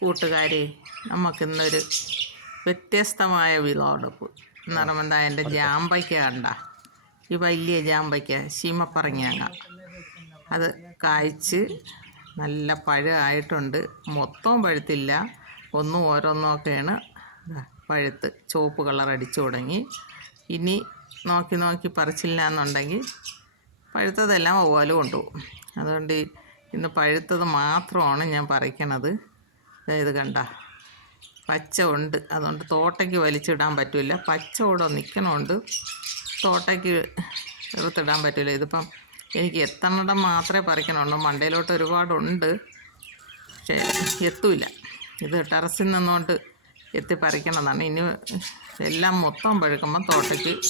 കൂട്ടുകാരെ നമുക്കിന്നൊരു വ്യത്യസ്തമായ വിളവെടുപ്പ്. എന്റെ ജാമ്പയ്ക്ക കണ്ട. ഈ വലിയ ജാമ്പയ്ക്ക ശീമപ്പറങ്ങ അത് കായ്ച്ച് നല്ല പഴമായിട്ടുണ്ട് മൊത്തവും പഴുത്തില്ല. ഒന്നും ഓരോന്നൊക്കെയാണ്. പഴുത്ത് ചുവപ്പ് കളർ അടിച്ചു തുടങ്ങി. ഇനി നോക്കി നോക്കി പറിച്ചില്ല എന്നുണ്ടെങ്കിൽ പഴുത്തതെല്ലാം ഓല കൊണ്ടുപോകും. അതുകൊണ്ട് ഇന്ന് പഴുത്തത് മാത്രമാണ് ഞാൻ പറിക്കണത്. ഇത് കണ്ട. പച്ച ഉണ്ട്. അതുകൊണ്ട് തോട്ടയ്ക്ക് വലിച്ചിടാൻ പറ്റില്ല പച്ച ഇവിടെ നിൽക്കണമുണ്ട് തോട്ടയ്ക്ക് എടുത്തിടാൻ പറ്റില്ല ഇതിപ്പം എനിക്ക് എത്തണം മാത്രമേ പറിക്കണുള്ളൂ. മണ്ടയിലോട്ട് ഒരുപാടുണ്ട്. പക്ഷേ എത്തൂല. ഇത് ടെറസിൽ നിന്നുകൊണ്ട് എത്തി പറിക്കണമെന്നാണ് ഇനി എല്ലാം മൊത്തം പഴുക്കുമ്പോൾ തോട്ടയ്ക്ക്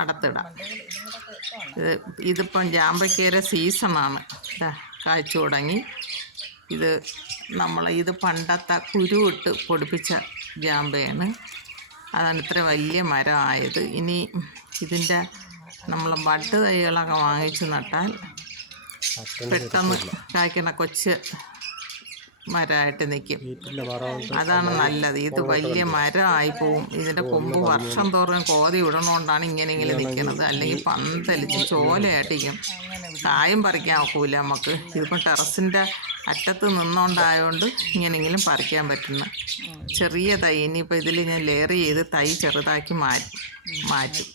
അടത്തിടാം. ഇത് ഇതിപ്പം ജാമ്പയ്ക്കേരെ സീസണാണ്. കാഴ്ച തുടങ്ങി. ഇത് നമ്മൾ ഇത് പണ്ടത്തെ കുരു ഇട്ട് പൊടിപ്പിച്ച ജാമ്പയാണ് അതാണ് ഇത്ര വലിയ മരമായത് ഇനി ഇതിന്റെ നമ്മൾ ബഡ് തൈകളൊക്കെ വാങ്ങിച്ച് നട്ടാൽ പെട്ടെന്ന് കായ്ക്കണ കൊച്ച് മരമായിട്ട് നിൽക്കും. അതാണ് നല്ലത്. ഇത് വലിയ മരമായി പോവും. ഇതിന്റെ കൊമ്പ് വർഷം തോറും കോതി ഇടണോണ്ടാണ് ഇങ്ങനെ ഇങ്ങനെ നിൽക്കുന്നത്. അല്ലെങ്കിൽ പന്തലിച്ച് ചോലയായിട്ടിരിക്കും. കായും പറിക്കാൻ ഒക്കില്ല നമുക്ക്. ഇതിപ്പോൾ ടെറസിന്റെ അറ്റത്ത് നിന്നോണ്ടായതുകൊണ്ട് ഇങ്ങനെയെങ്കിലും പറിക്കാൻ പറ്റുന്ന ചെറിയ തൈ. ഇനിയിപ്പോൾ ഇതിൽ ഞാൻ ലെയർ ചെയ്ത് തൈ ചെറുതാക്കി മാറ്റി. മാറ്റും.